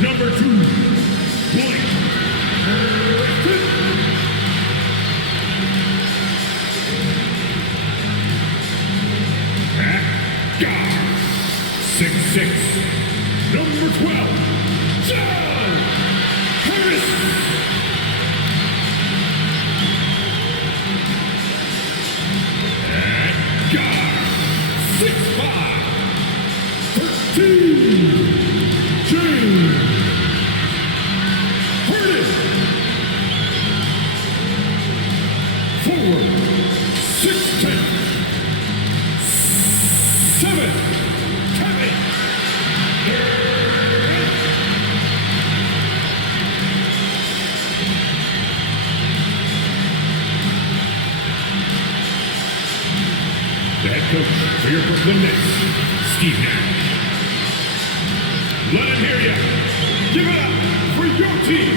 Number 2, blank. At guard, 6'6", number 12, John Harris. At guard, 6'5", 13, James Harden. Forward, 6'10", 7, Kevin Durant. The head coach for your Brooklyn Nets, Steve Nash. Let him hear you. Give it up for your team.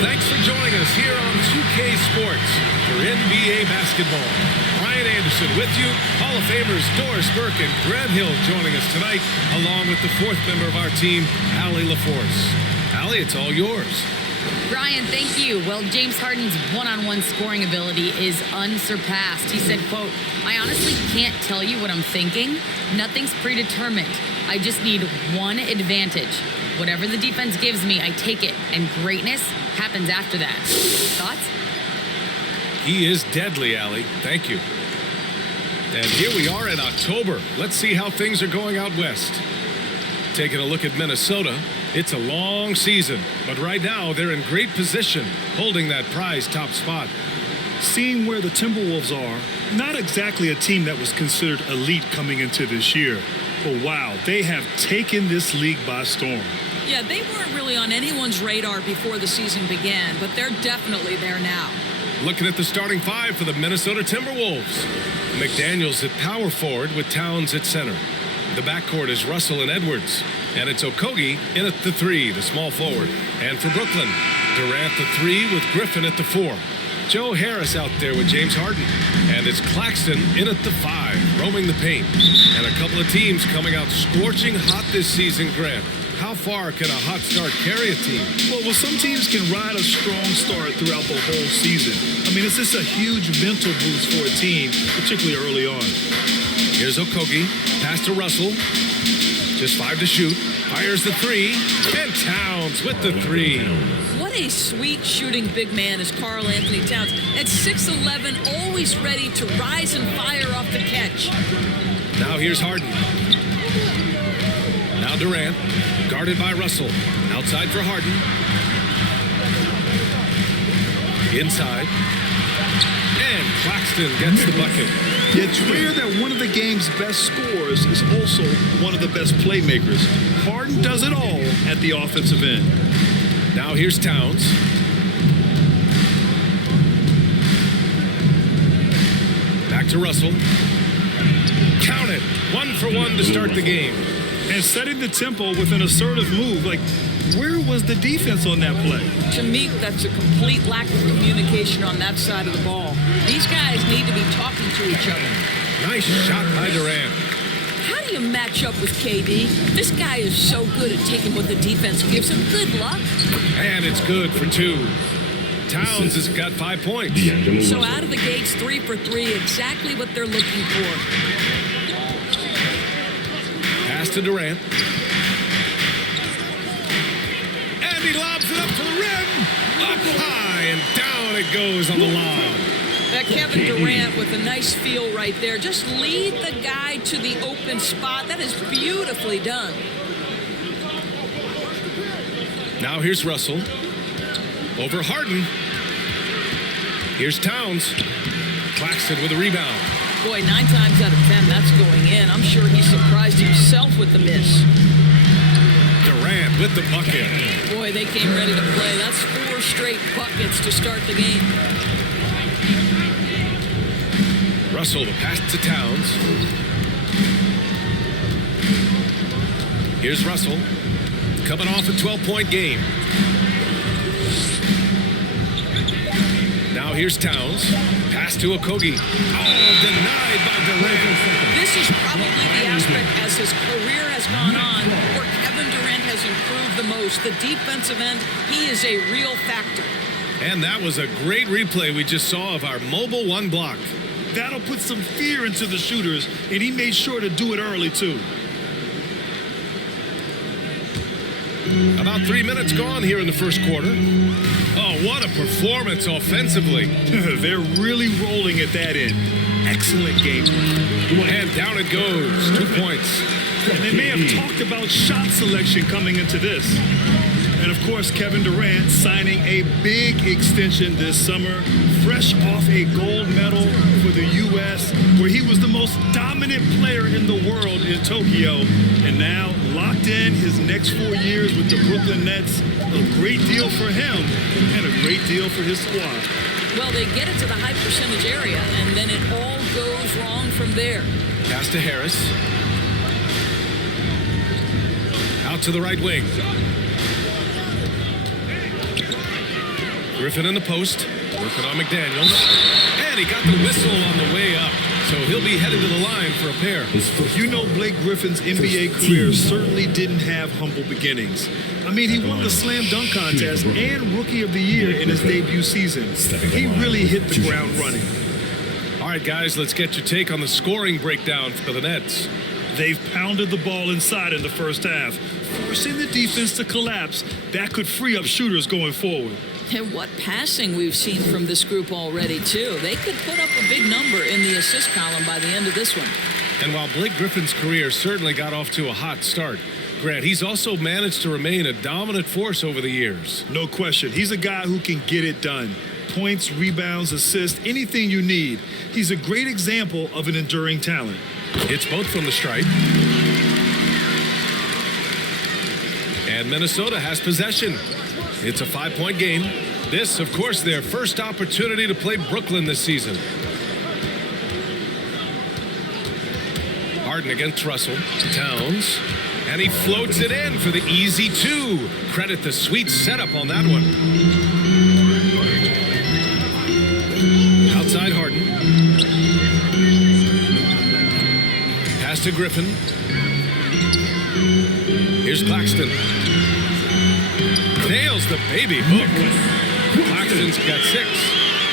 Thanks for joining us here on 2K Sports for NBA basketball. Brian Anderson with you. Hall of Famers Doris Burke and Grant Hill joining us tonight, along with the fourth member of our team, Allie LaForce. Allie, it's all yours. Brian, thank you. Well, James Harden's one-on-one scoring ability is unsurpassed. He said, quote, "I honestly can't tell you what I'm thinking. Nothing's predetermined. I just need one advantage. Whatever the defense gives me, I take it. And greatness happens after that." Thoughts? He is deadly, Allie. Thank you. And here we are in October. Let's see how things are going out west. Taking a look at Minnesota. It's a long season, but right now they're in great position, holding that prize top spot. Seeing where the Timberwolves are, not exactly a team that was considered elite coming into this year. But wow, they have taken this league by storm. Yeah, they weren't really on anyone's radar before the season began, but they're definitely there now. Looking at the starting five for the Minnesota Timberwolves. McDaniels at power forward with Towns at center. The backcourt is Russell and Edwards. And it's Okogie in at the 3, the small forward. And for Brooklyn, Durant the 3 with Griffin at the 4. Joe Harris out there with James Harden. And it's Claxton in at the 5, roaming the paint. And a couple of teams coming out scorching hot this season, Grant. How far can a hot start carry a team? Well, some teams can ride a strong start throughout the whole season. I mean, it's just a huge mental boost for a team, particularly early on. Here's Okogie, pass to Russell. Just 5 to shoot. Fires the 3. And Towns with the 3. What a sweet shooting big man is Karl Anthony Towns. At 6'11", always ready to rise and fire off the catch. Now here's Harden. Now Durant, guarded by Russell. Outside for Harden. Inside. And Claxton gets the bucket. It's rare that one of the game's best scorers is also one of the best playmakers. Harden does it all at the offensive end. Now here's Towns. Back to Russell. Count it. 1 for 1 to start the game. And setting the tempo with an assertive move. Like, where was the defense on that play? To me, that's a complete lack of communication on that side of the ball. These guys need to be talking to each other. Nice shot by Durant. How do you match up with KD? This guy is so good at taking what the defense gives him. Good luck. And it's good for 2. Towns has got 5 points. So out of the gates, 3 for 3, exactly what they're looking for. Pass to Durant. And he lobs it up to the rim. Up high and down it goes on the lob. That Kevin Durant with a nice feel right there. Just lead the guy to the open spot. That is beautifully done. Now here's Russell. Over Harden. Here's Towns. Claxton with a rebound. Boy, 9 times out of 10, that's going in. I'm sure he surprised himself with the miss. Durant with the bucket. Boy, they came ready to play. That's 4 straight buckets to start the game. Russell, the pass to Towns. Here's Russell. Coming off a 12-point game. Now here's Towns. Pass to Okogie. Oh, denied by Durant. This is probably the aspect as his career has gone on where Kevin Durant has improved the most. The defensive end, he is a real factor. And that was a great replay we just saw of our mobile one block. That'll put some fear into the shooters, and he made sure to do it early, too. About 3 minutes gone here in the first quarter. Oh, what a performance offensively. They're really rolling at that end. Excellent game plan. And down it goes. 2 points. And they may have talked about shot selection coming into this. And, of course, Kevin Durant signing a big extension this summer, fresh off a gold medal for the U.S., where he was the most dominant player in the world in Tokyo. And now locked in his next 4 years with the Brooklyn Nets. A great deal for him and a great deal for his squad. Well, they get it to the high percentage area, and then it all goes wrong from there. Pass to Harris. Out to the right wing. Griffin in the post, working on McDaniels. And he got the whistle on the way up. So he'll be headed to the line for a pair. You know, Blake Griffin's NBA career certainly didn't have humble beginnings. I mean, he won the slam dunk contest and Rookie of the Year in his debut season. He really hit the ground running. All right, guys, let's get your take on the scoring breakdown for the Nets. They've pounded the ball inside in the first half, forcing the defense to collapse. That could free up shooters going forward. And what passing we've seen from this group already, too. They could put up a big number in the assist column by the end of this one. And while Blake Griffin's career certainly got off to a hot start, Grant, he's also managed to remain a dominant force over the years. No question. He's a guy who can get it done. Points, rebounds, assists, anything you need. He's a great example of an enduring talent. It's both from the stripe. And Minnesota has possession. It's a 5-point game. This, of course, their first opportunity to play Brooklyn this season. Harden against Russell. Towns. And he floats it in for the easy 2. Credit the sweet setup on that one. Outside Harden. Pass to Griffin. Here's Claxton. Nails the baby hook. Claxton's got 6.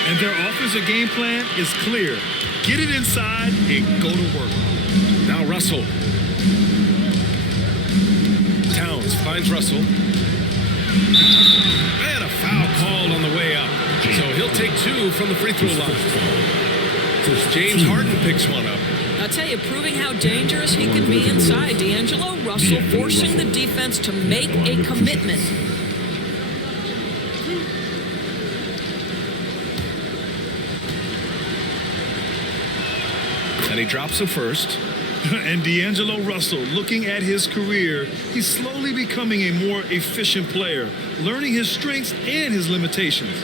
And their offensive game plan is clear. Get it inside and go to work. Now Russell. Towns finds Russell. And a foul called on the way up. So he'll take 2 from the free throw line. James Harden picks one up. I'll tell you, proving how dangerous he can be inside. D'Angelo Russell forcing the defense to make a commitment. And he drops the first. And D'Angelo Russell, looking at his career, he's slowly becoming a more efficient player, learning his strengths and his limitations.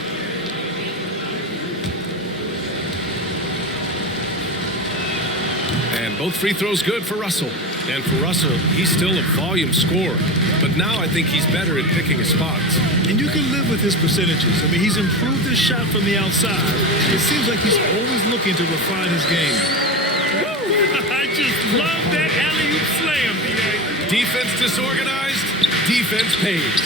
And both free throws good for Russell. And for Russell, he's still a volume scorer. But now I think he's better at picking his spots. And you can live with his percentages. I mean, he's improved his shot from the outside. It seems like he's always looking to refine his game. I just love that alley-oop slam, D.A. Defense disorganized, defense pays.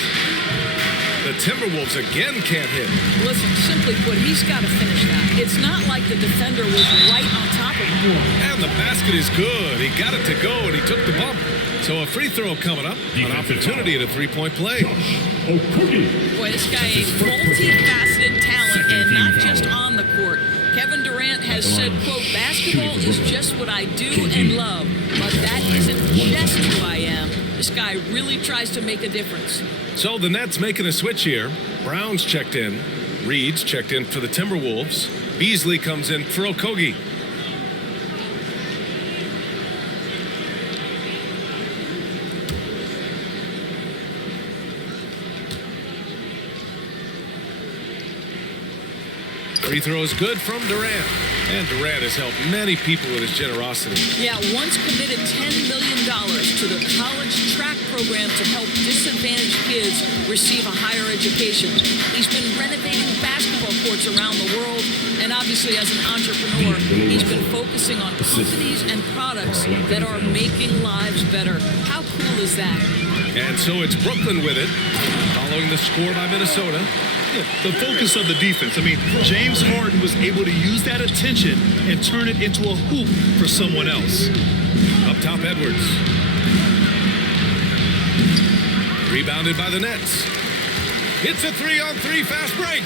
The Timberwolves again can't hit. Listen, simply put, he's got to finish that. It's not like the defender was right on top of him. And the basket is good. He got it to go, and he took the bump. So a free throw coming up, an opportunity at a three-point play. Boy, this guy is multifaceted talent, and not just on the court. Kevin Durant has said, quote, basketball is just what I do and love, but that isn't just who I am. This guy really tries to make a difference. So the Nets making a switch here. Brown's checked in. Reed's checked in for the Timberwolves. Beasley comes in for Okogie. Free throw is good from Durant. And Durant has helped many people with his generosity. Yeah, once committed $10 million to the college track program to help disadvantaged kids receive a higher education. He's been renovating basketball courts around the world, and obviously as an entrepreneur, he's been focusing on companies and products that are making lives better. How cool is that? And so it's Brooklyn with it, following the score by Minnesota. Yeah, the focus of the defense. I mean, James Harden was able to use that attention and turn it into a hoop for someone else. Up top, Edwards. Rebounded by the Nets. It's a 3-on-3 fast break.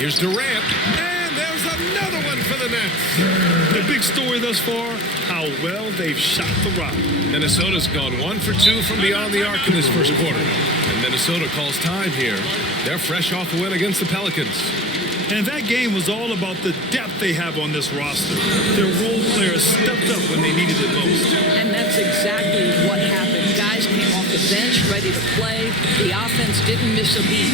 Here's Durant, and there's another one for the Nets. The big story thus far, how well they've shot the rock. Minnesota's gone 1 for 2 from beyond the arc in this first quarter. And Minnesota calls time here. They're fresh off a win against the Pelicans. And that game was all about the depth they have on this roster. Their role players stepped up when they needed it most. And that's exactly what happened. Guys came off the bench ready to play. The offense didn't miss a beat.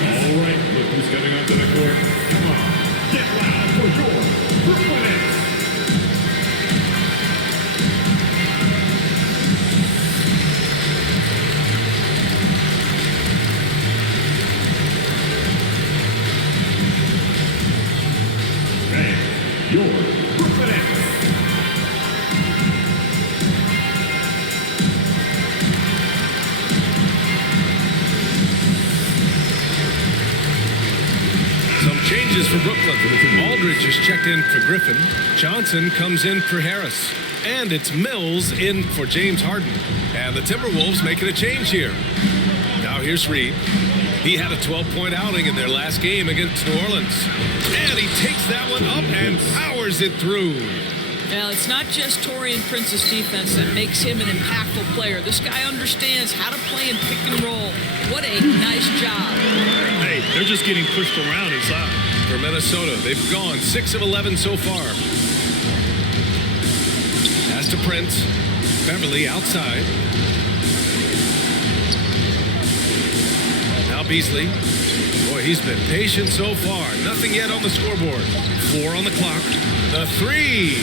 All right, look who's coming onto the court. Come on, get loud for your Brooklyn Nets. And your Brooklyn Nets. Changes for Brooklyn. Aldridge is checked in for Griffin. Johnson comes in for Harris. And it's Mills in for James Harden. And the Timberwolves making a change here. Now here's Reed. He had a 12-point outing in their last game against New Orleans. And he takes that one up and powers it through. Now, it's not just Taurean Prince's defense that makes him an impactful player. This guy understands how to play in pick and roll. What a nice job. Hey, they're just getting pushed around inside. For Minnesota, they've gone 6 of 11 so far. Pass to Prince. Beverly outside. Now Beasley. Boy, he's been patient so far. Nothing yet on the scoreboard. 4 on the clock. The 3.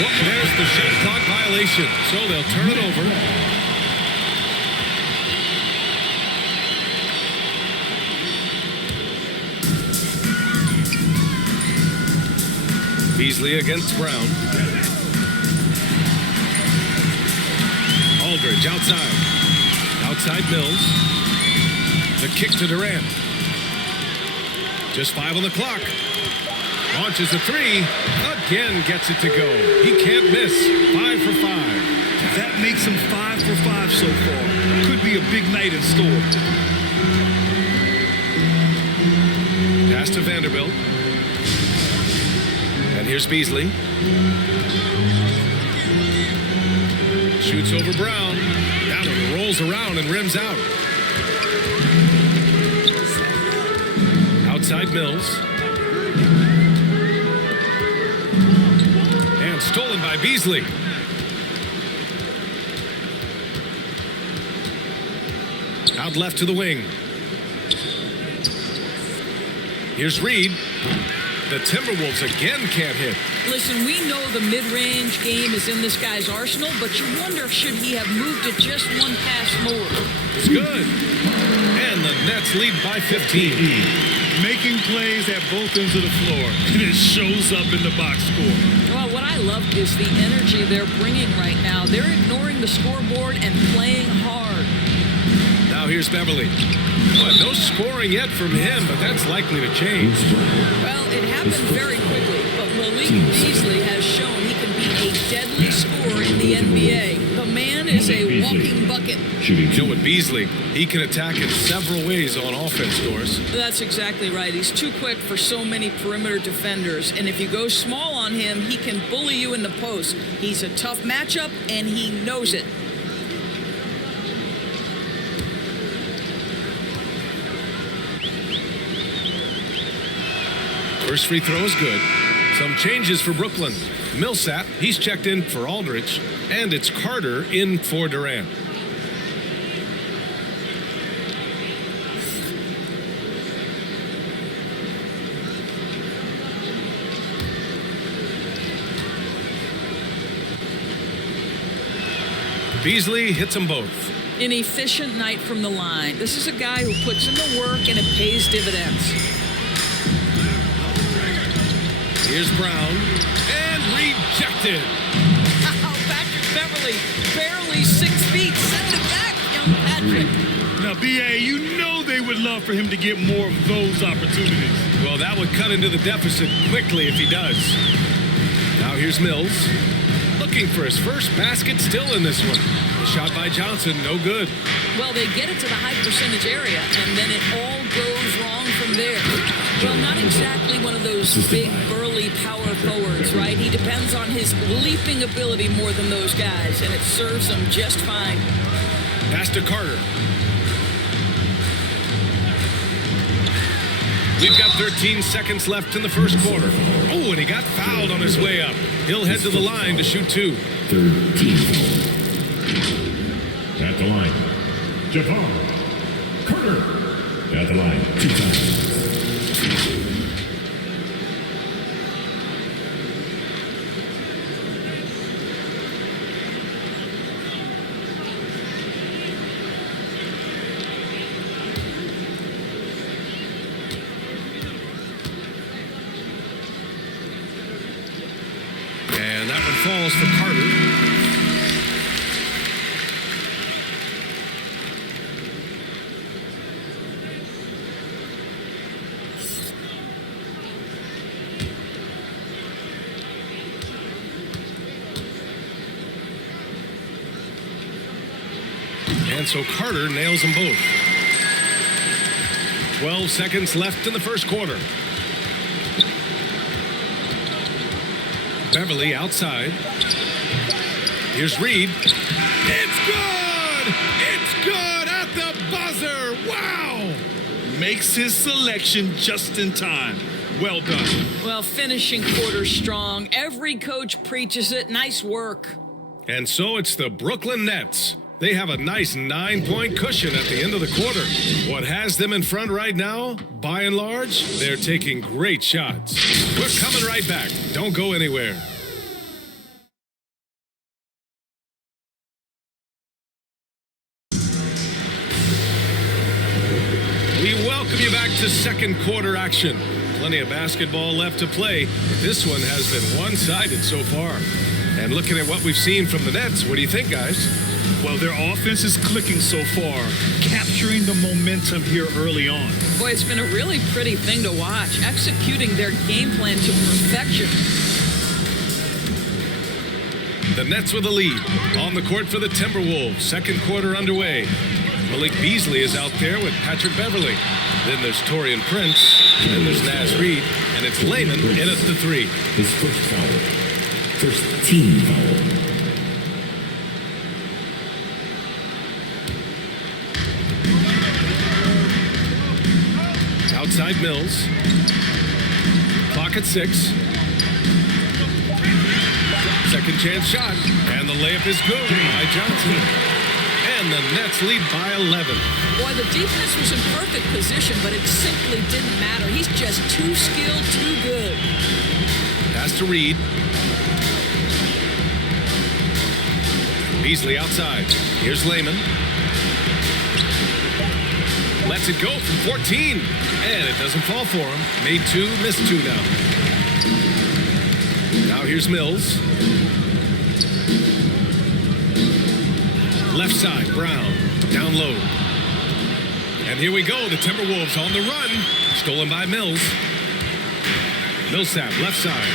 Well, there's the shot clock violation. So they'll turn it over. Beasley against Brown. Aldridge outside. Outside Mills. The kick to Durant. Just 5 on the clock. Launches a 3. Again gets it to go. He can't miss. 5 for 5. That makes him 5 for 5 so far. Could be a big night in store. Pass to Vanderbilt. And here's Beasley. Shoots over Brown. That one rolls around and rims out. Outside Mills. And stolen by Beasley. Out left to the wing. Here's Reed. The Timberwolves again can't hit. Listen, we know the mid-range game is in this guy's arsenal, but you wonder, should he have moved it just one pass more? It's good. And the Nets lead by 15. Making plays at both ends of the floor, and it shows up in the box score. Well, what I love is the energy they're bringing right now. They're ignoring the scoreboard and playing hard. Now here's Beverly. Well, no scoring yet from him, but that's likely to change. Well, it happened very quickly, but Malik Beasley has shown he can be a deadly scorer in the NBA. The man is a walking bucket. You know what, Beasley, he can attack in several ways on offense, Doris. That's exactly right. He's too quick for so many perimeter defenders, and if you go small on him, he can bully you in the post. He's a tough matchup, and he knows it. First free throw is good. Some changes for Brooklyn. Millsap, he's checked in for Aldridge. And it's Carter in for Durant. Beasley hits them both. An efficient night from the line. This is a guy who puts in the work and it pays dividends. Here's Brown. And rejected. Patrick Beverly, barely 6 feet. Send it back, young Patrick. Now, B.A., you know they would love for him to get more of those opportunities. Well, that would cut into the deficit quickly if he does. Now here's Mills. Looking for his first basket still in this one. The shot by Johnson, no good. Well, they get it to the high percentage area, and then it all goes wrong from there. Well, not exactly one of those big, burly power forwards, right? He depends on his leaping ability more than those guys, and it serves him just fine. Pass to Carter. We've got 13 seconds left in the first quarter. Oh, and he got fouled on his way up. He'll head to the line to shoot 2. 13. At the line, Javon Carter. At the line, 2 times. And that one falls for Carter. And so Carter nails them both. 12 seconds left in the first quarter. Beverly outside. Here's Reed. It's good! It's good at the buzzer! Wow! Makes his selection just in time. Well done. Well, finishing quarter strong. Every coach preaches it. Nice work. And so it's the Brooklyn Nets. They have a nice 9-point cushion at the end of the quarter. What has them in front right now? By and large, they're taking great shots. We're coming right back. Don't go anywhere. We welcome you back to second quarter action. Plenty of basketball left to play, but this one has been one-sided so far. And looking at what we've seen from the Nets, what do you think, guys? Well, their offense is clicking so far, capturing the momentum here early on. Boy, it's been a really pretty thing to watch, executing their game plan to perfection. The Nets with a lead. On the court for the Timberwolves. Second quarter underway. Malik Beasley is out there with Patrick Beverly. Then there's Taurean Prince. Then there's Naz Reid. And it's Layman in at the 3. His first foul. First team foul. Outside Mills. Clock at 6. Second chance shot. And the layup is good by Johnson. And the Nets lead by 11. Boy, the defense was in perfect position, but it simply didn't matter. He's just too skilled, too good. Pass to Reed. Beasley outside. Here's Layman. Lets it go from 14. And it doesn't fall for him. Made 2, missed 2 now. Now here's Mills. Left side, Brown. Down low. And here we go. The Timberwolves on the run. Stolen by Mills. Millsap, left side.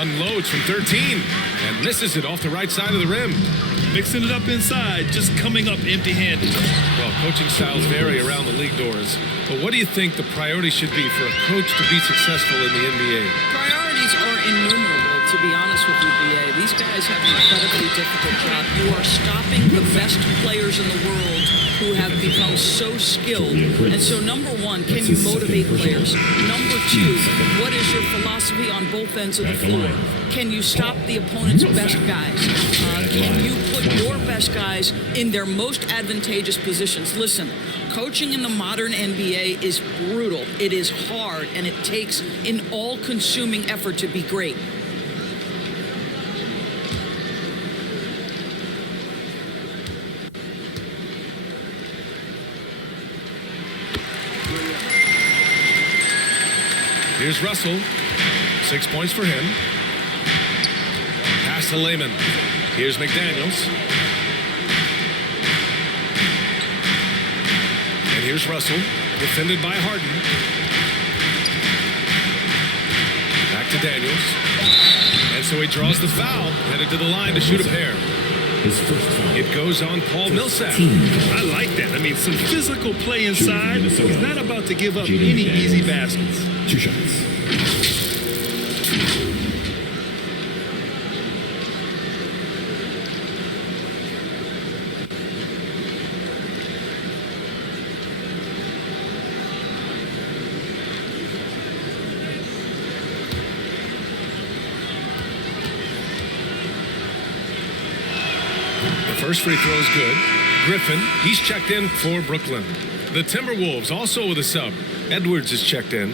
Unloads from 13. And misses it off the right side of the rim. Mixing it up inside, just coming up empty-handed. Well, coaching styles vary around the league doors. But what do you think the priority should be for a coach to be successful in the NBA? Priorities are innumerable, to be honest with you, BA. These guys have an incredibly difficult job. You are stopping the best players in the world who have become so skilled. And so, number one, can you motivate players? Number two, what is your philosophy on both ends of the floor? Can you stop the opponent's best guys? Can you put your best guys in their most advantageous positions? Listen, coaching in the modern NBA is brutal. It is hard, and it takes an all-consuming effort to be great. Here's Russell. 6 points for him. Pass to Lehman. Here's McDaniels. And here's Russell. Defended by Harden. Back to Daniels. And so he draws the foul. Headed to the line to shoot a pair. His first foul. It goes on Paul Millsap. I like that. I mean, some physical play inside. He's not about to give up any easy baskets. 2 shots. First free throw is good. Griffin, he's checked in for Brooklyn. The Timberwolves also with a sub. Edwards is checked in.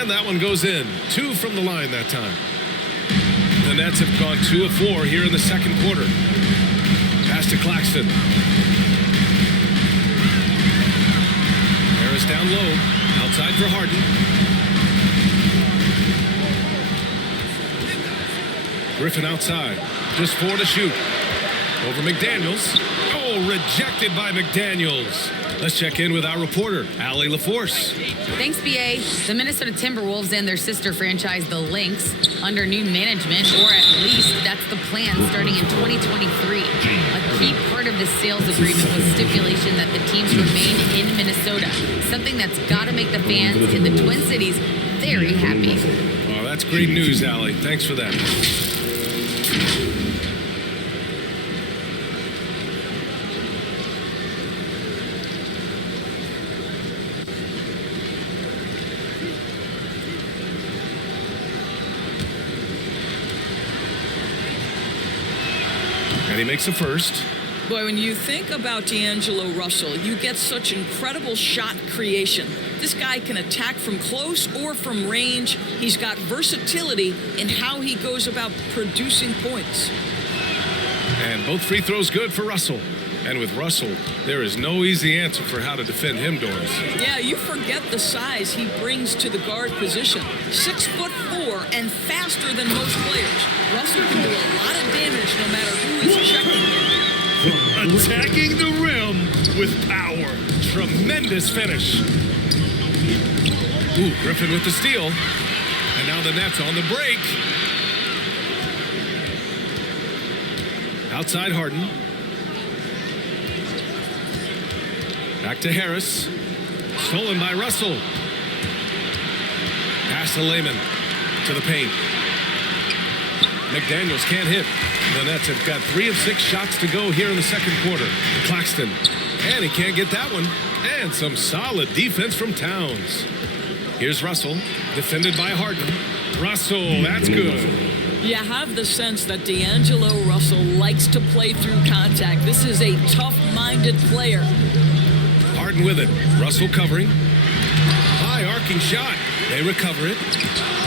And that one goes in. 2 from the line that time. The Nets have gone 2 of 4 here in the second quarter. Pass to Claxton. Down low, outside for Harden. Griffin outside, just 4 to shoot. Over McDaniels. Oh, rejected by McDaniels. Let's check in with our reporter, Allie LaForce. Thanks, BA. The Minnesota Timberwolves and their sister franchise, the Lynx, under new management, or at least that's the plan starting in 2023. A key part of this sales agreement was stipulation that the teams remain in Minnesota, something that's got to make the fans in the Twin Cities very happy. Oh, that's great news, Allie. Thanks for that. And he makes a first. Boy, when you think about D'Angelo Russell, you get such incredible shot creation. This guy can attack from close or from range. He's got versatility in how he goes about producing points. And both free throws good for Russell. And with Russell, there is no easy answer for how to defend him, Doris. Yeah, you forget the size he brings to the guard position. 6'4" and faster than most players. Russell can do a lot of damage no matter who is checking him. Attacking the rim with power. Tremendous finish. Ooh, Griffin with the steal. And now the Nets on the break. Outside Harden. Back to Harris. Stolen by Russell. Pass to Lehman. To the paint. McDaniels can't hit. The Nets have got 3 of 6 shots to go here in the second quarter. Claxton. And he can't get that one. And some solid defense from Towns. Here's Russell. Defended by Harden. Russell, that's good. You have the sense that D'Angelo Russell likes to play through contact. This is a tough-minded player. Harden with it. Russell covering. High arcing shot. They recover it.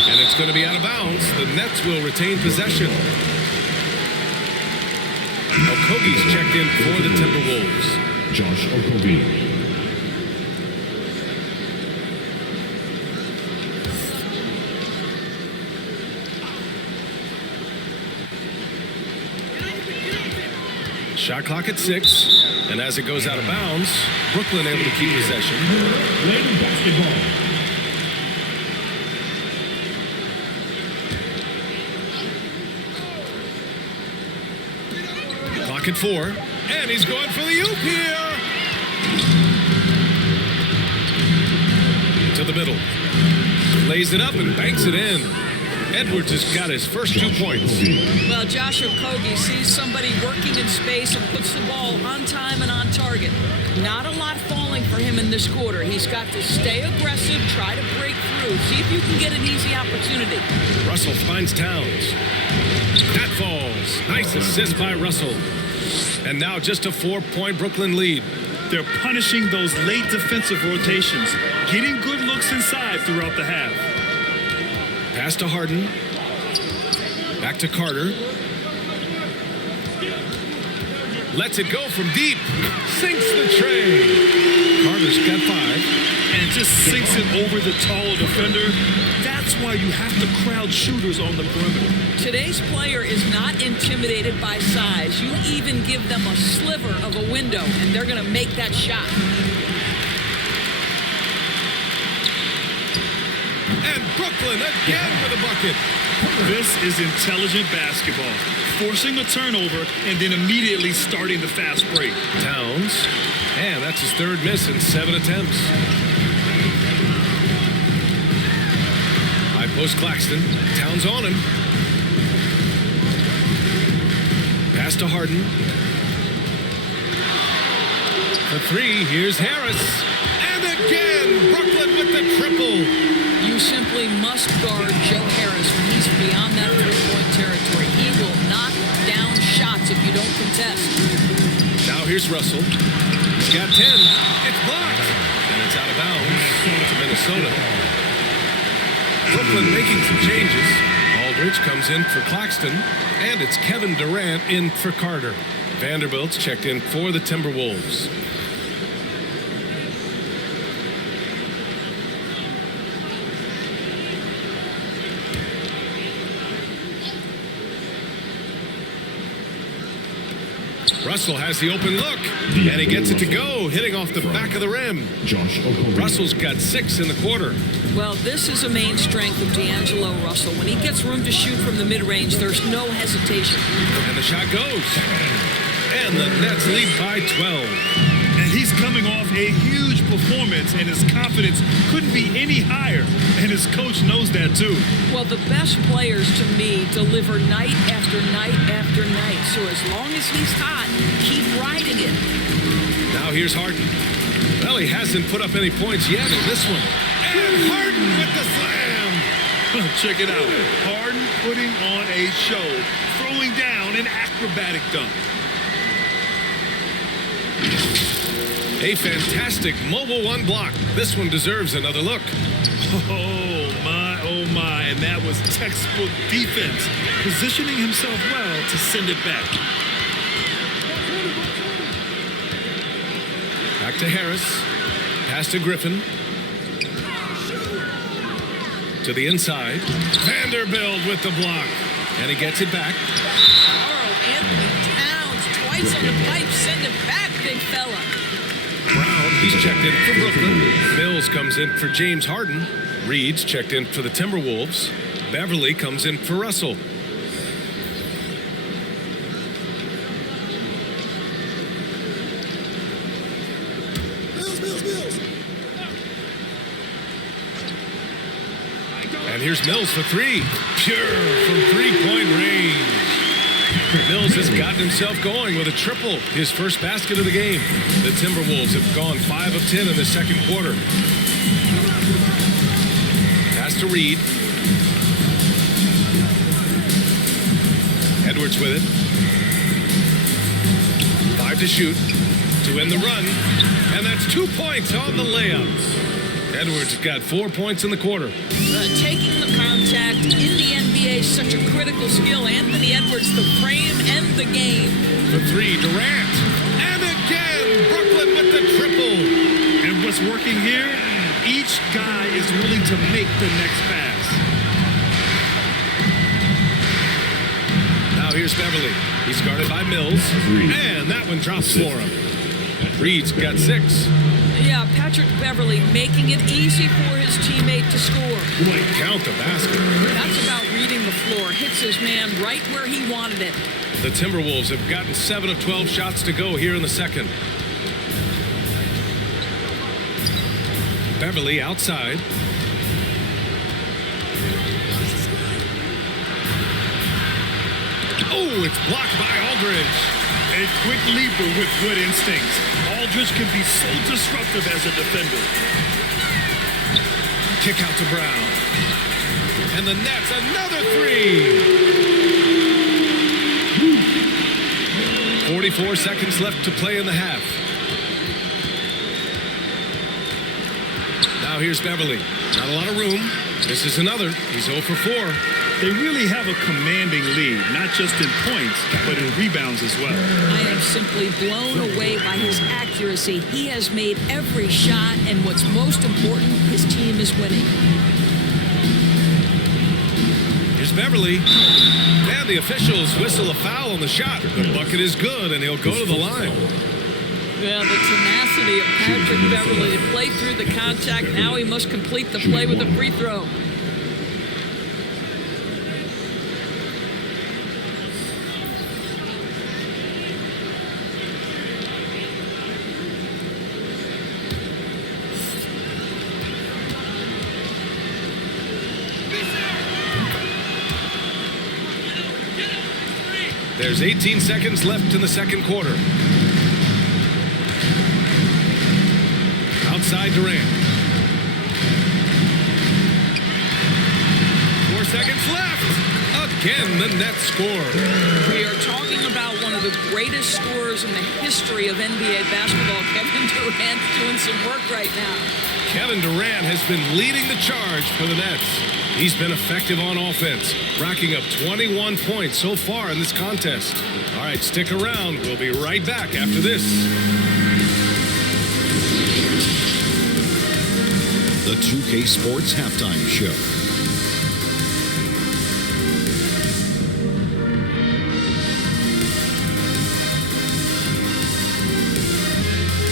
And it's going to be out of bounds. The Nets will retain possession. Okogie's checked in for the Timberwolves. Josh Okogie. Shot clock at 6. And as it goes out of bounds, Brooklyn able to keep possession. Lane basketball. Clock at 4. And he's going for the oop here. To the middle. Lays it up and banks it in. Edwards has got his first 2 points. Well, Josh Okogie sees somebody working in space and puts the ball on time and on target. Not a lot falling for him in this quarter. He's got to stay aggressive, try to break through, see if you can get an easy opportunity. Russell finds Towns. That falls. Nice assist by Russell. And now just a 4-point Brooklyn lead. They're punishing those late defensive rotations, getting good looks inside throughout the half. Pass to Harden. Back to Carter. Lets it go from deep. Sinks the tray. Carter's got 5. And just sinks it over the taller defender. That's why you have to crowd shooters on the perimeter. Today's player is not intimidated by size. You even give them a sliver of a window, and they're going to make that shot. And Brooklyn again with a bucket. This is intelligent basketball. Forcing a turnover and then immediately starting the fast break. Towns. And that's his 3rd miss in 7 attempts. High post Claxton. Towns on him. Pass to Harden. For 3, here's Harris. And again, Brooklyn with the triple. You simply must guard Joe Harris when he's beyond that three-point territory. He will knock down shots if you don't contest. Now here's Russell. He's got 10. It's blocked. And it's out of bounds to Minnesota. Brooklyn making some changes. Aldridge comes in for Claxton. And it's Kevin Durant in for Carter. Vanderbilt's checked in for the Timberwolves. Russell has the open look, and he gets it to go, hitting off the back of the rim. Russell's got 6 in the quarter. Well, this is a main strength of D'Angelo Russell. When he gets room to shoot from the mid-range, there's no hesitation. And the shot goes. And the Nets lead by 12. And he's coming off a huge performance, and his confidence couldn't be any higher. And his coach knows that, too. Well, the best players, to me, deliver night after night after night. So as long as he's hot, keep riding it. Now here's Harden. Well, he hasn't put up any points yet in this one. And Harden with the slam. Check it out. Harden putting on a show, throwing down an acrobatic dunk. A fantastic mobile 1 block. This one deserves another look. Oh my, and that was textbook defense, positioning himself well to send it back. Back to Harris. Pass to Griffin. To the inside. Vanderbilt with the block. And he gets it back. Carl Anthony Towns twice on the pipe. Send it back, big fella. Brown, he's checked in for Brooklyn. Mills comes in for James Harden. Reed's checked in for the Timberwolves. Beverly comes in for Russell. And here's Mills for 3. Pure from 3-point range. Mills has gotten himself going with a triple, his first basket of the game. The Timberwolves have gone 5 of 10 in the second quarter. Pass to Reed. Edwards with it. 5 to shoot to end the run. And that's 2 points on the layup. Edwards got 4 points in the quarter. Taking the contact in the NBA is such a critical skill. Anthony Edwards, the frame and the game. For 3, Durant. And again, Brooklyn with the triple. And what's working here? Each guy is willing to make the next pass. Now here's Beverly. He's guarded by Mills. And that one drops for him. Reed's got 6. Yeah, Patrick Beverly making it easy for his teammate to score. Count the basket. That's about reading the floor. Hits his man right where he wanted it. The Timberwolves have gotten 7 of 12 shots to go here in the second. Beverly outside. Oh, it's blocked by Aldridge. A quick leaper with good instincts. Aldridge can be so disruptive as a defender. Kick out to Brown. And the Nets, another 3. 44 seconds left to play in the half. Now here's Beverly. Not a lot of room. This is another. He's 0 for 4. They really have a commanding lead, not just in points, but in rebounds as well. I am simply blown away by his accuracy. He has made every shot, and what's most important, his team is winning. Here's Beverly. And the officials whistle a foul on the shot. The bucket is good, and he'll go to the line. Yeah, the tenacity of Patrick Beverly to play through the contact. Now he must complete the play with a free throw. There's 18 seconds left in the second quarter. Outside Durant. 4 seconds left. Again, the net score. We are talking about one of the greatest scorers in the history of NBA basketball. Kevin Durant doing some work right now. Kevin Durant has been leading the charge for the Nets. He's been effective on offense, racking up 21 points so far in this contest. All right, stick around. We'll be right back after this. The 2K Sports Halftime Show.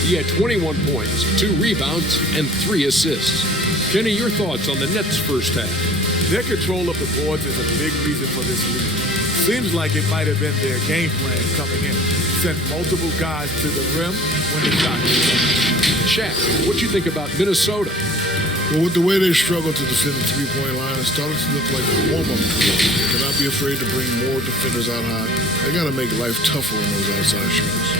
He had 21 points, 2 rebounds, and 3 assists. Kenny, your thoughts on the Nets' first half? Their control of the boards is a big reason for this lead. Seems like it might have been their game plan coming in. Send multiple guys to the rim when the shot goes up. Shaq, what do you think about Minnesota? Well, with the way they struggle to defend the three-point line, it's starting to look like a warm-up. They cannot be afraid to bring more defenders out high. They got to make life tougher on those outside shots.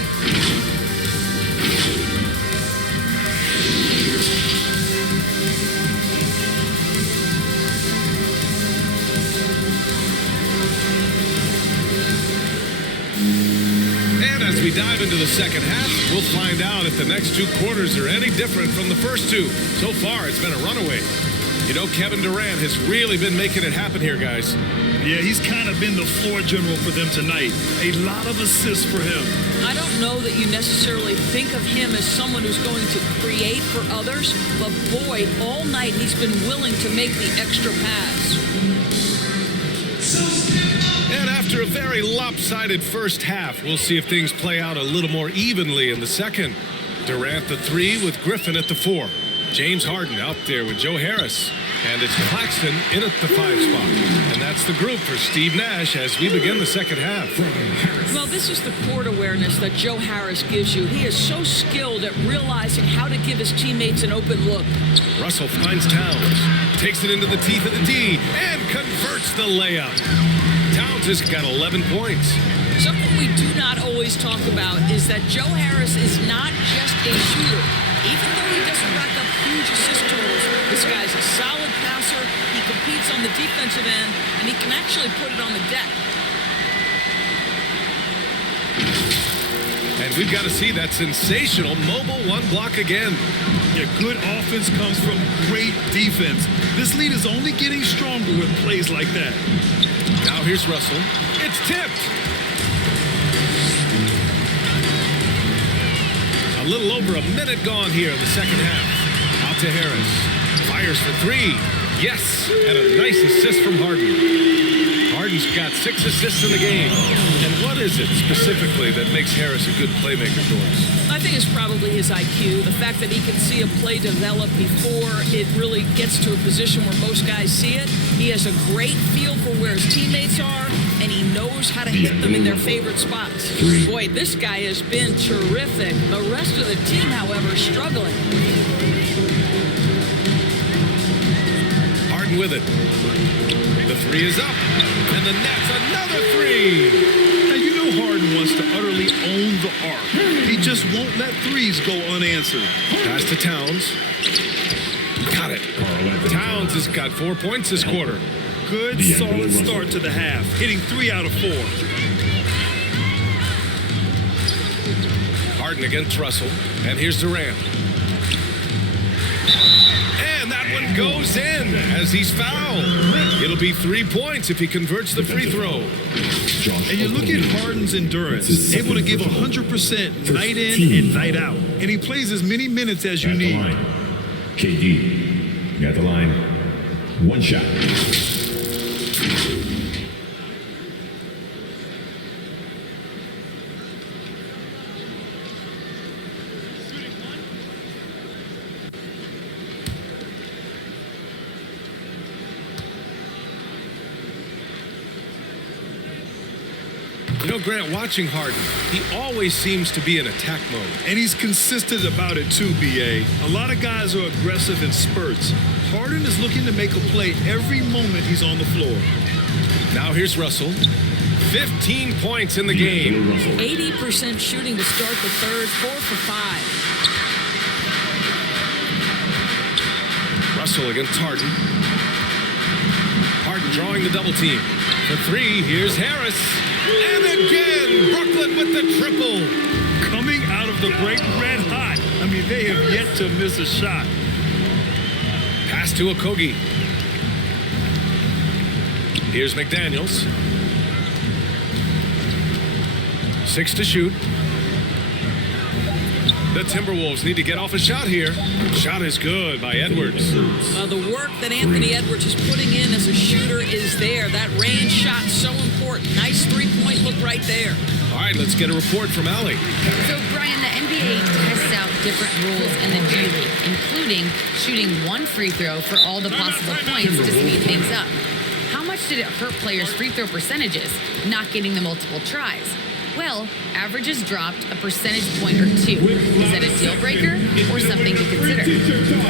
As we dive into the second half, we'll find out if the next 2 quarters are any different from the first 2. So far, it's been a runaway. You know, Kevin Durant has really been making it happen here, guys. Yeah, he's kind of been the floor general for them tonight. A lot of assists for him. I don't know that you necessarily think of him as someone who's going to create for others, but boy, all night he's been willing to make the extra pass. And after a very lopsided first half, we'll see if things play out a little more evenly in the second. Durant the 3 with Griffin at the 4. James Harden out there with Joe Harris. And it's Claxton in at the 5 spot. And that's the group for Steve Nash as we begin the second half. Well, this is the court awareness that Joe Harris gives you. He is so skilled at realizing how to give his teammates an open look. Russell finds Towns, takes it into the teeth of the D, and converts the layup. Towns has got 11 points. Something we do not always talk about is that Joe Harris is not just a shooter. Even though he doesn't rack up huge assist totals, this guy's a solid passer, he competes on the defensive end, and he can actually put it on the deck. And we've got to see that sensational mobile 1 block again. Yeah, good offense comes from great defense. This lead is only getting stronger with plays like that. Now here's Russell. It's tipped. A little over a minute gone here in the second half. Out to Harris. Fires for 3. Yes, and a nice assist from Harden. Harden's got 6 assists in the game. And what is it specifically that makes Harris a good playmaker, Doris? I think it's probably his IQ, the fact that he can see a play develop before it really gets to a position where most guys see it. He has a great feel for where his teammates are, and he knows how to hit them in their favorite spots. Boy, this guy has been terrific. The rest of the team, however, struggling. Harden with it. The 3 is up, and the Nets another 3. Now, you know Harden wants to utterly own the arc. He just won't let threes go unanswered. Pass to Towns. Got it. Towns has got 4 points this quarter. Good, solid start to the half, hitting 3 out of 4. Harden against Russell, and here's Durant. And that one goes in as he's fouled. It'll be 3 points if he converts the free throw. And you look at Harden's endurance, able to give 100% night in and night out. And he plays as many minutes as you need. KD, at the line, 1 shot. You know, Grant, watching Harden, he always seems to be in attack mode. And he's consistent about it too, BA. A lot of guys are aggressive in spurts. Harden is looking to make a play every moment he's on the floor. Now here's Russell. 15 points in the game. 80% shooting to start the third, 4 for 5. Russell against Harden. Harden drawing the double team. For 3, here's Harris. And again, Brooklyn with the triple. Coming out of the break red hot. I mean, they have yet to miss a shot. Pass to Okogie. Here's McDaniels. 6 to shoot. The Timberwolves need to get off a shot here. Shot is good by Edwards. Well, the work that Anthony Edwards is putting in as a shooter is there. That range shot so important. Nice three-point look right there. All right, let's get a report from Allie. So, Brian, the NBA tests out different rules in the G League, including shooting 1 free throw for all the possible points to speed things up. How much did it hurt players' free throw percentages, not getting the multiple tries? Well, averages dropped a percentage point or 2. Is that a deal breaker or something to consider?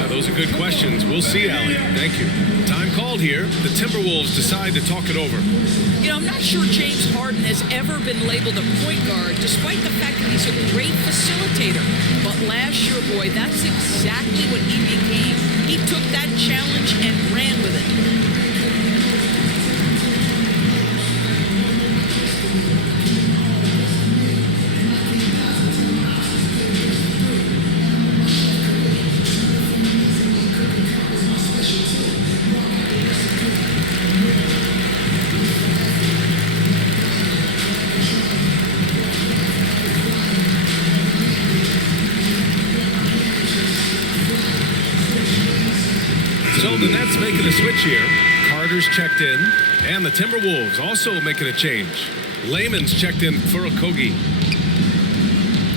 Those are good questions. We'll see, Allie. Thank you. Time called here. The Timberwolves decide to talk it over. You know, I'm not sure James Harden has ever been labeled a point guard, despite the fact that he's a great facilitator. But last year, boy, that's exactly what he became. He took that challenge and ran with it. So the Nets making a switch here. Carter's checked in. And the Timberwolves also making a change. Layman's checked in for Okogie.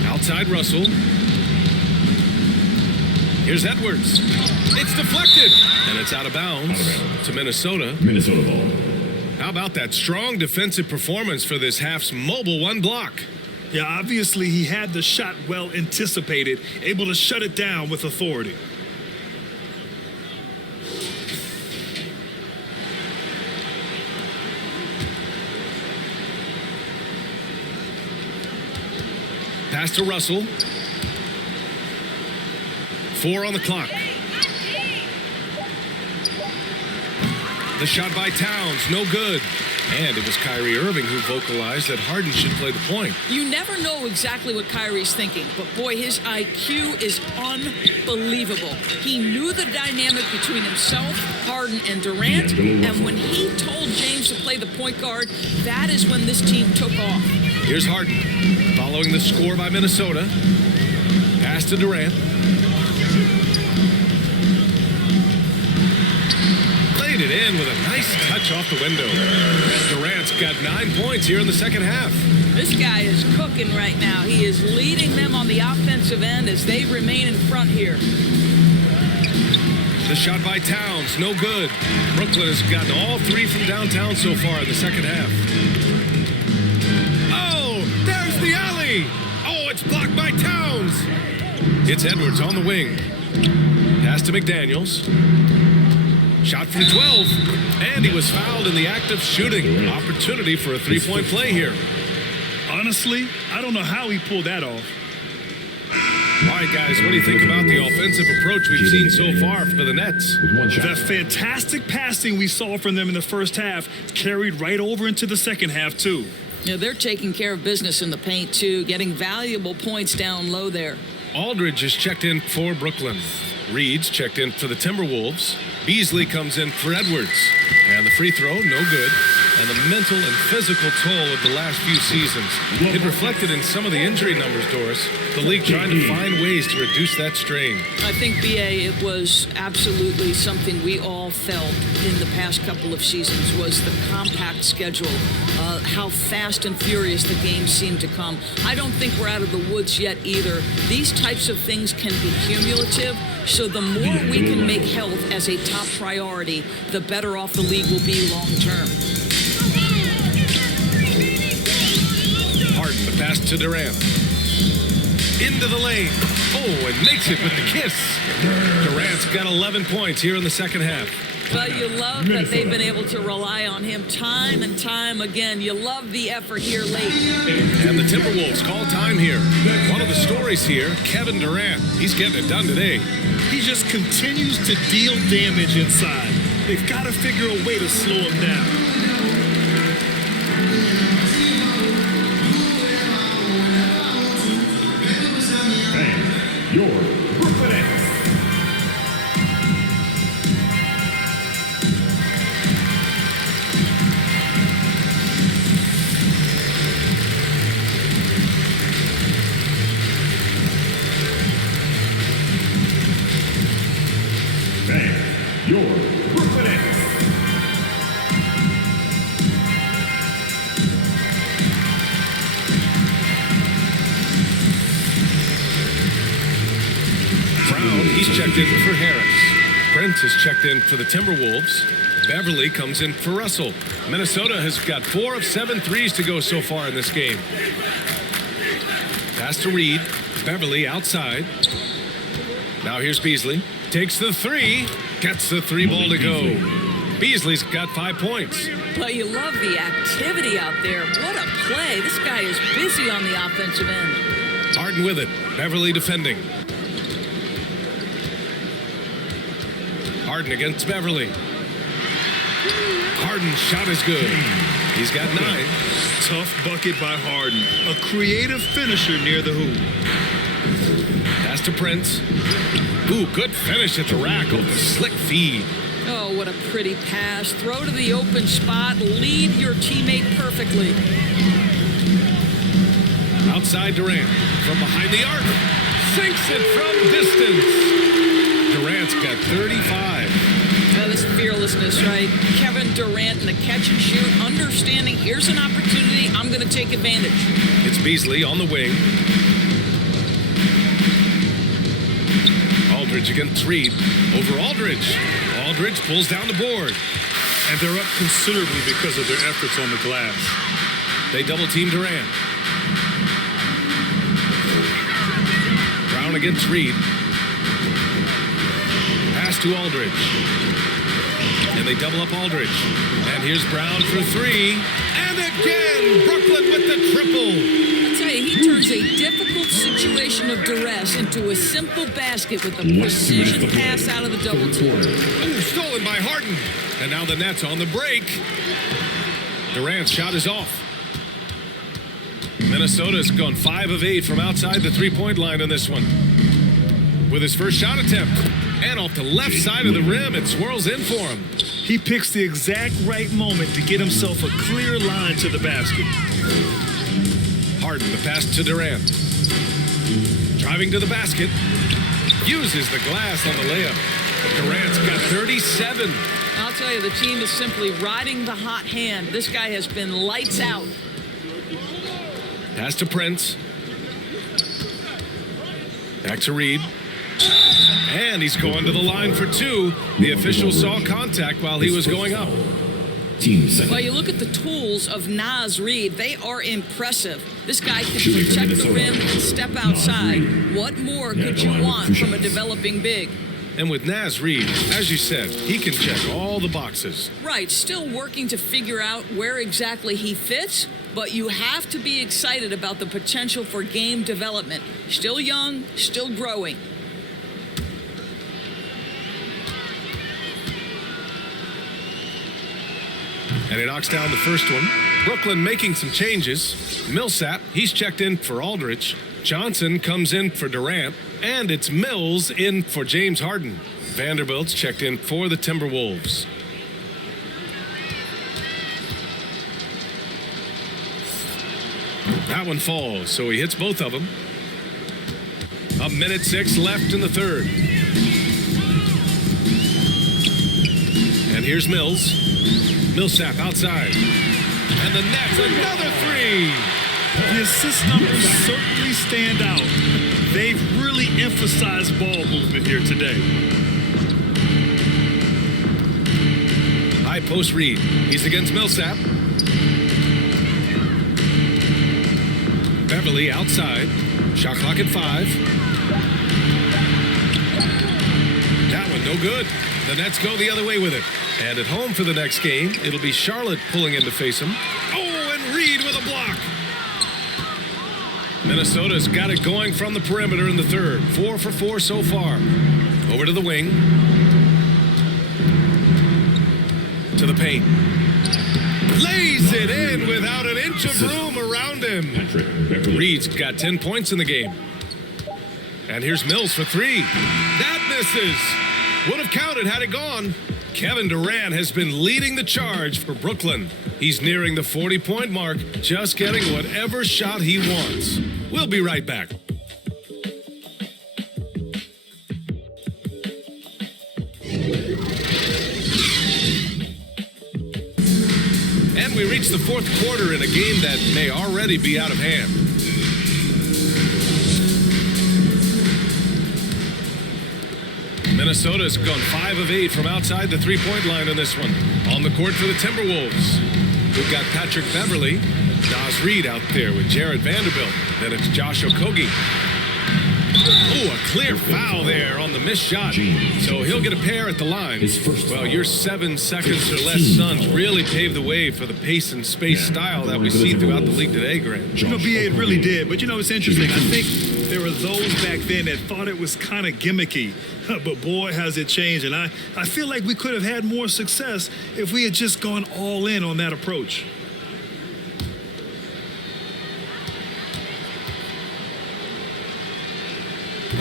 Outside Russell. Here's Edwards. It's deflected. And it's out of bounds to Minnesota. Minnesota ball. How about that strong defensive performance for this half's mobile 1 block? Yeah, obviously he had the shot well anticipated, able to shut it down with authority. Pass to Russell. 4 on the clock. The shot by Towns, no good. And it was Kyrie Irving who vocalized that Harden should play the point. You never know exactly what Kyrie's thinking, but boy, his IQ is unbelievable. He knew the dynamic between himself, Harden, and Durant, and when he told James to play the point guard, that is when this team took off. Here's Harden, following the score by Minnesota. Pass to Durant. Laid it in with a nice touch off the window. Durant's got 9 points here in the second half. This guy is cooking right now. He is leading them on the offensive end as they remain in front here. The shot by Towns, no good. Brooklyn has gotten all 3 from downtown so far in the second half. Oh, there's the alley. Oh, it's blocked by Towns. It's Edwards on the wing. Pass to McDaniels. Shot from 12, and he was fouled in the act of shooting. Opportunity for a 3-point play here. Honestly, I don't know how he pulled that off. All right, guys, what do you think about the offensive approach we've seen so far for the Nets? The fantastic passing we saw from them in the first half carried right over into the second half, too. Yeah, they're taking care of business in the paint, too, getting valuable points down low there. Aldridge is checked in for Brooklyn. Reed's checked in for the Timberwolves. Beasley comes in for Edwards. And the free throw, no good. And the mental and physical toll of the last few seasons. It reflected in some of the injury numbers, Doris. The league trying to find ways to reduce that strain. I think, B.A., it was absolutely something we all felt in the past couple of seasons was the compact schedule, how fast and furious the games seem to come. I don't think we're out of the woods yet either. These types of things can be cumulative, so the more we can make health as a top priority, the better off the league will be long term. Harden, the pass to Durant. Into the lane. Oh, and makes it with the kiss. Durant's got 11 points here in the second half. But you love that they've been able to rely on him time and time again. You love the effort here late. And the Timberwolves call time here. One of the stories here, Kevin Durant. He's getting it done today. He just continues to deal damage inside. They've got to figure a way to slow him down. And your Brooklyn Nets. And your Brooklyn Nets. He's checked in for Harris. Prince is checked in for the Timberwolves. Beverly comes in for Russell. Minnesota has got 4 of 7 threes to go so far in this game. Pass to Reed. Beverly outside. Now here's Beasley. Takes the 3. Gets the 3 ball to go. Beasley's got 5 points. But you love the activity out there. What a play. This guy is busy on the offensive end. Harden with it. Beverly defending. Harden against Beverly. Harden's shot is good. He's got 9. Tough bucket by Harden. A creative finisher near the hoop. Pass to Prince. Ooh, good finish at the rack off the slick feed. Oh, what a pretty pass. Throw to the open spot. Lead your teammate perfectly. Outside Durant. From behind the arc. Sinks it from distance. Durant's got 35. This fearlessness, right? Kevin Durant in the catch and shoot, understanding here's an opportunity, I'm going to take advantage. It's Beasley on the wing. Aldridge against Reed. Over Aldridge. Aldridge pulls down the board. And they're up considerably because of their efforts on the glass. They double team Durant. Brown against Reed. Pass to Aldridge. And they double up Aldridge. And here's Brown for 3. And again, Brooklyn with the triple. I'll tell you, he turns a difficult situation of duress into a simple basket with a precision pass out of the double team. Ooh, stolen by Harden. And now the Nets on the break. Durant's shot is off. Minnesota's gone 5 of 8 from outside the three-point line on this one. With his first shot attempt. And off the left side of the rim, it swirls in for him. He picks the exact right moment to get himself a clear line to the basket. Harden, the pass to Durant. Driving to the basket. Uses the glass on the layup. Durant's got 37. I'll tell you, the team is simply riding the hot hand. This guy has been lights out. Pass to Prince. Back to Reed. And he's going to the line for 2. The official saw contact while he was going up. Well, you look at the tools of Naz Reid. They are impressive. This guy can protect the rim and step outside. What more could you want from a developing big? And with Naz Reid, as you said, he can check all the boxes. Right, still working to figure out where exactly he fits, but you have to be excited about the potential for game development. Still young, still growing. And he knocks down the first one. Brooklyn making some changes. Millsap, he's checked in for Aldridge. Johnson comes in for Durant. And it's Mills in for James Harden. Vanderbilt's checked in for the Timberwolves. That one falls, so he hits both of them. 1:06 left in the third. And here's Mills. Millsap outside. And the Nets, another three. The assist numbers certainly stand out. They've really emphasized ball movement here today. High post Reed. He's against Millsap. Beverly outside. Shot clock at 5. That one no good. The Nets go the other way with it. And at home for the next game, it'll be Charlotte pulling in to face him. Oh, and Reed with a block. Minnesota's got it going from the perimeter in the third. 4 for 4 so far. Over to the wing. To the paint. Lays it in without an inch of room around him. Reed's got 10 points in the game. And here's Mills for 3. That misses. Would have counted had it gone. Kevin Durant has been leading the charge for Brooklyn. He's nearing the 40-point mark, just getting whatever shot he wants. We'll be right back. And we reach the fourth quarter in a game that may already be out of hand. Minnesota's gone 5 of 8 from outside the three-point line in this one. On the court for the Timberwolves. We've got Patrick Beverly, Naz Reid out there with Jared Vanderbilt. Then it's Josh Okogie. Oh, a clear foul there on the missed shot. So he'll get a pair at the line. Well, your 7 seconds or less Suns really paved the way for the pace and space style that we see throughout the league today, Grant. You know, BA, it really did. But, you know, it's interesting. I think there were those back then that thought it was kind of gimmicky. But, boy, has it changed. And I feel like we could have had more success if we had just gone all in on that approach.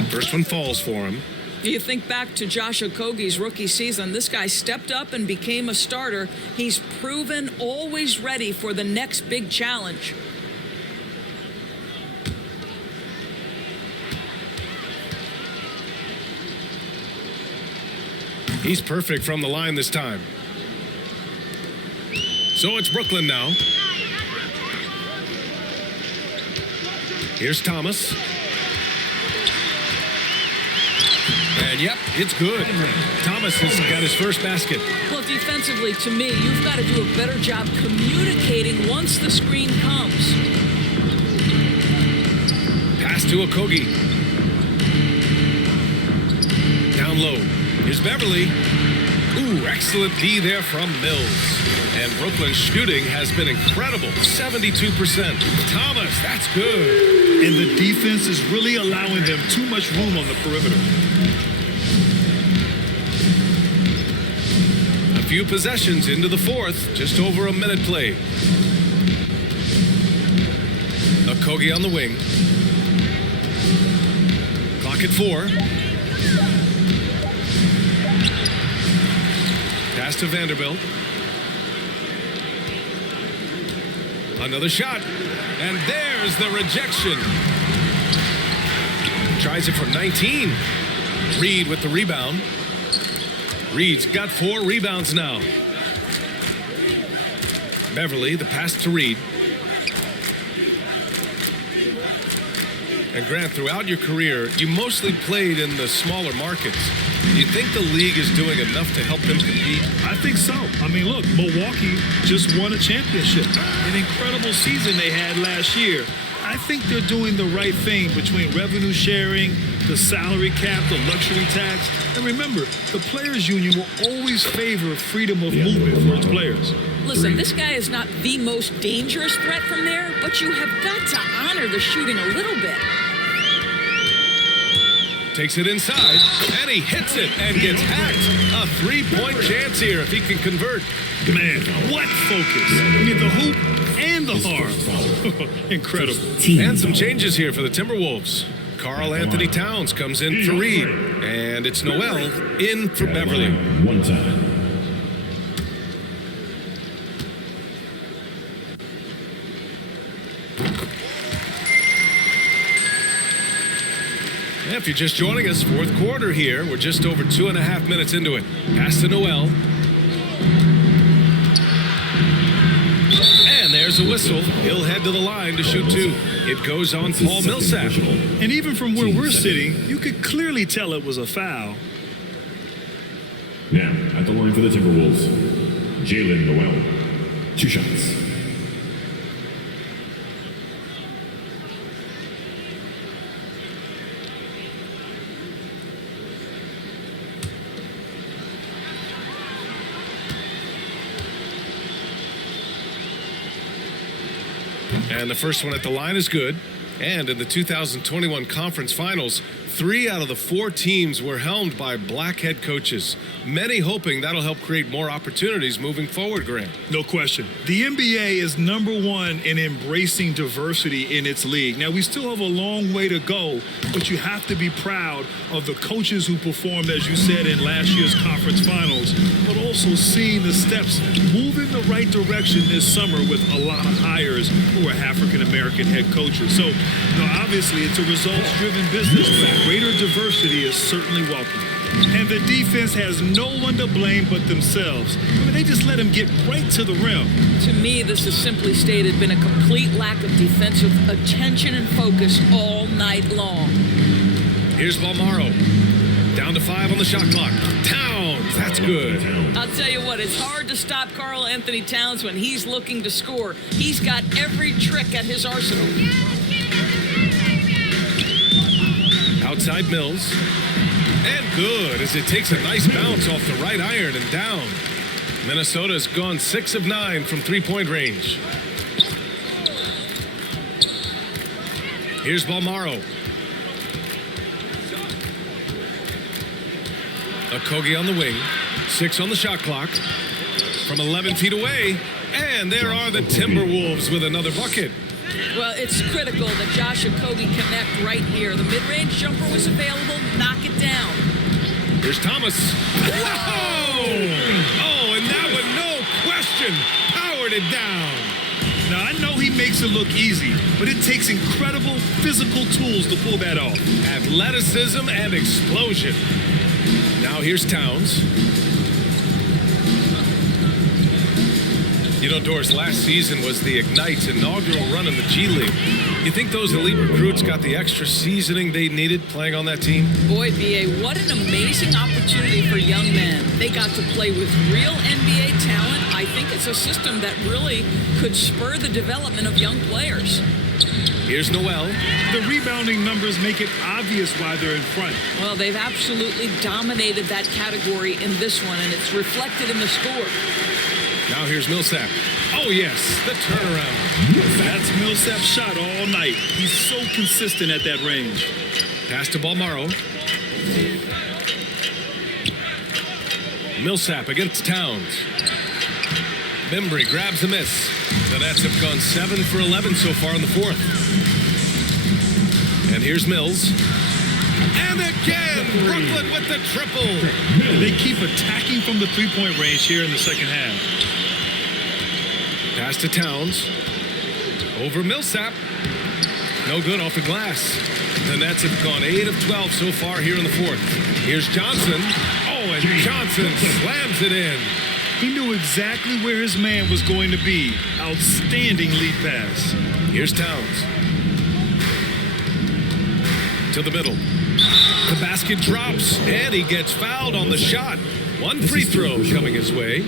First one falls for him. You think back to Josh Okogie's rookie season. This guy stepped up and became a starter. He's proven always ready for the next big challenge. He's perfect from the line this time. So it's Brooklyn now. Here's Thomas. And yep, it's good. Thomas has got his first basket. Well, defensively, to me, you've got to do a better job communicating once the screen comes. Pass to Okogie. Down low. Here's Beverly. Ooh, excellent D there from Mills. And Brooklyn's shooting has been incredible. 72%. Thomas, that's good. And the defense is really allowing them too much room on the perimeter. A few possessions into the fourth. Just over a minute played. Okogie on the wing. Clock at 4. Pass to Vanderbilt. Another shot. And there's the rejection. Tries it from 19. Reed with the rebound. Reed's got 4 rebounds now. Beverly, the pass to Reed. And Grant, throughout your career, you mostly played in the smaller markets. Do you think the league is doing enough to help them compete? I think so. I mean, look, Milwaukee just won a championship. An incredible season they had last year. I think they're doing the right thing between revenue sharing, the salary cap, the luxury tax. And remember, the players' union will always favor freedom of movement for its players. Listen, this guy is not the most dangerous threat from there, but you have got to honor the shooting a little bit. Takes it inside, and he hits it and gets hacked. A 3-point chance here if he can convert. Man, what focus. I mean, the hoop and the arm. Incredible. And some changes here for the Timberwolves. Karl Anthony Towns comes in for Reed. And it's Noel in for Beverly. One time. If you're just joining us, fourth quarter here. We're just over 2.5 minutes into it. Pass to Noel. And there's a whistle. He'll head to the line to shoot two. It goes on Paul Millsap. And even from where we're sitting, you could clearly tell it was a foul. Now, at the line for the Timberwolves, Jalen Noel. 2 shots. And the first one at the line is good. And in the 2021 conference finals, 3 out of the 4 teams were helmed by black head coaches. Many hoping that'll help create more opportunities moving forward, Grant. No question. The NBA is #1 in embracing diversity in its league. Now, we still have a long way to go, but you have to be proud of the coaches who performed, as you said, in last year's conference finals, but also seeing the steps move in the right direction this summer with a lot of hires who are African-American head coaches. So, obviously, it's a results-driven business, but greater diversity is certainly welcome. And the defense has no one to blame but themselves. I mean, they just let him get right to the rim. To me, this has simply stated been a complete lack of defensive attention and focus all night long. Here's Balmaro. Down to 5 on the shot clock. Towns, that's good. I'll tell you what, it's hard to stop Karl Anthony Towns when he's looking to score. He's got every trick at his arsenal. Outside Mills. And good as it takes a nice bounce off the right iron and down. Minnesota's gone 6 of 9 from 3-point range. Here's Balmaro. Okogie on the wing. 6 on the shot clock. From 11 feet away. And there are the Timberwolves with another bucket. Well, it's critical that Josh Okogie connect right here. The mid-range jumper was available. Knock it down. Here's Thomas. Whoa! Oh, and that one, no question, powered it down. Now, I know he makes it look easy, but it takes incredible physical tools to pull that off. Athleticism and explosion. Now here's Towns. You know, Doris, last season was the Ignite's inaugural run in the G League. You think those elite recruits got the extra seasoning they needed playing on that team? Boy, B.A., what an amazing opportunity for young men. They got to play with real NBA talent. I think it's a system that really could spur the development of young players. Here's Noel. The rebounding numbers make it obvious why they're in front. Well, they've absolutely dominated that category in this one, and it's reflected in the score. Now here's Millsap. Oh, yes, the turnaround. That's Millsap's shot all night. He's so consistent at that range. Pass to Balmaro. Millsap against Towns. Membry grabs the miss. The Nets have gone 7 for 11 so far in the fourth. And here's Mills. And again, Brooklyn with the triple. They keep attacking from the three-point range here in the second half. Pass to Towns. Over Millsap. No good off the glass. The Nets have gone 8 of 12 so far here in the fourth. Here's Johnson. Oh, and Johnson slams it in. He knew exactly where his man was going to be. Outstanding lead pass. Here's Towns. To the middle. The basket drops, and he gets fouled on the shot. One free throw coming his way.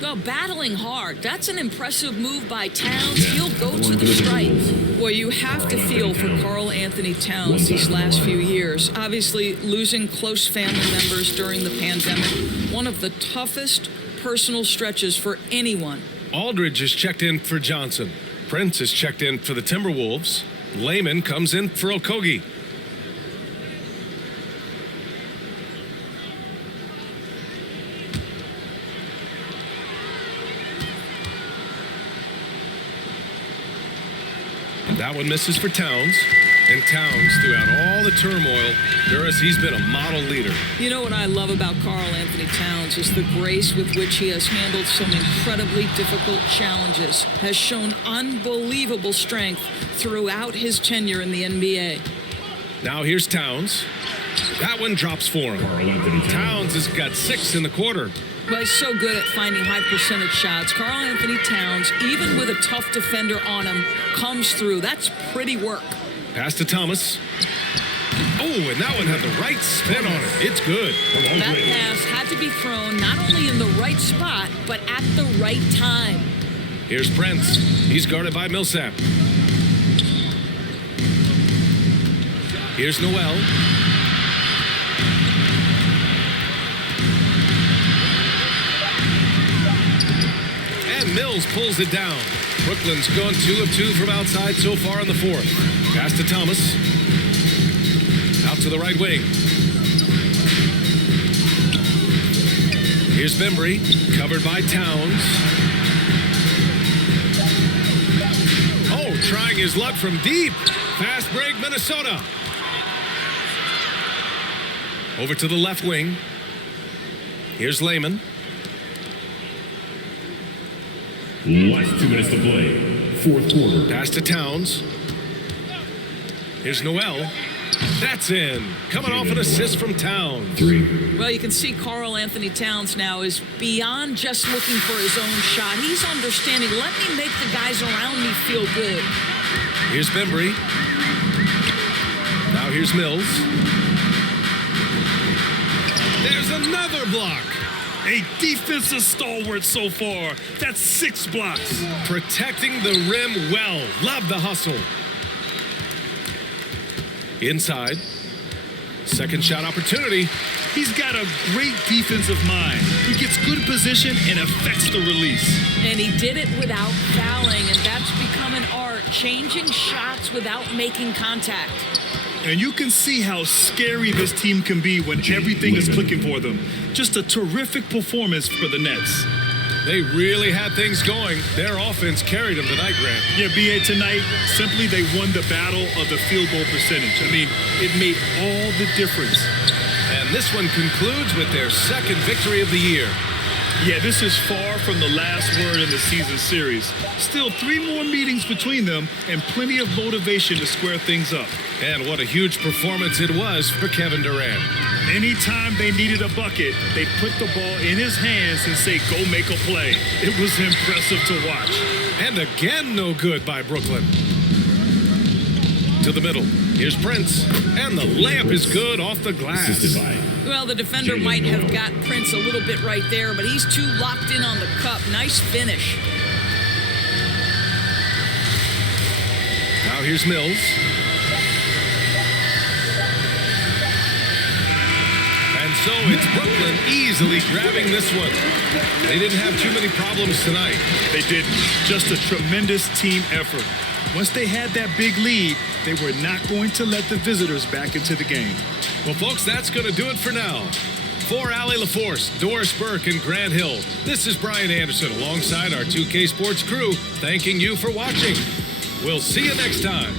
Well, battling hard. That's an impressive move by Towns. He'll go to the stripe. Well, you have to feel for Karl Anthony Towns these last few years. Obviously, losing close family members during the pandemic, one of the toughest personal stretches for anyone. Aldridge is checked in for Johnson. Prince is checked in for the Timberwolves. Layman comes in for Okogie. That one misses for Towns. And Towns, throughout all the turmoil, Duras, he's been a model leader. You know what I love about Karl Anthony Towns is the grace with which he has handled some incredibly difficult challenges, has shown unbelievable strength throughout his tenure in the NBA. Now here's Towns. That one drops for him. Karl Anthony Towns has got 6 in the quarter. Well, he's so good at finding high percentage shots. Karl Anthony Towns, even with a tough defender on him, comes through. That's pretty work. Pass to Thomas. Oh, and that one had the right spin on it. It's good. That pass had to be thrown not only in the right spot, but at the right time. Here's Prince. He's guarded by Millsap. Here's Noel. And Mills pulls it down. Brooklyn's gone 2 of 2 from outside so far in the fourth. Pass to Thomas. Out to the right wing. Here's Bembry, covered by Towns. Oh, trying his luck from deep. Fast break, Minnesota. Over to the left wing. Here's Layman. Last 2 minutes to play. Fourth quarter. Pass to Towns. Here's Noel. That's in. Coming off an assist from Towns. 3. Well, you can see Karl Anthony Towns now is beyond just looking for his own shot. He's understanding, let me make the guys around me feel good. Here's Bembry. Now here's Mills. There's another block. A defensive stalwart so far. That's 6 blocks. Protecting the rim well. Love the hustle. Inside. Second shot opportunity. He's got a great defensive mind. He gets good position and affects the release. And he did it without fouling, and that's become an art, changing shots without making contact. And you can see how scary this team can be when everything is clicking for them. Just a terrific performance for the Nets. They really had things going. Their offense carried them tonight, Grant. Yeah, BA, tonight, simply they won the battle of the field goal percentage. I mean, it made all the difference. And this one concludes with their second victory of the year. Yeah, this is far from the last word in the season series. Still 3 more meetings between them and plenty of motivation to square things up. And what a huge performance it was for Kevin Durant. Anytime they needed a bucket, they put the ball in his hands and say, go make a play. It was impressive to watch. And again, no good by Brooklyn. To the middle. Here's Prince. And the layup is good off the glass. Assisted by. Well, the defender might have got Prince a little bit right there, but he's too locked in on the cup. Nice finish. Now here's Mills. And so it's Brooklyn easily grabbing this one. They didn't have too many problems tonight. They didn't. Just a tremendous team effort. Once they had that big lead, they were not going to let the visitors back into the game. Well, folks, that's going to do it for now. For Allie LaForce, Doris Burke, and Grant Hill, this is Brian Anderson alongside our 2K Sports crew, thanking you for watching. We'll see you next time.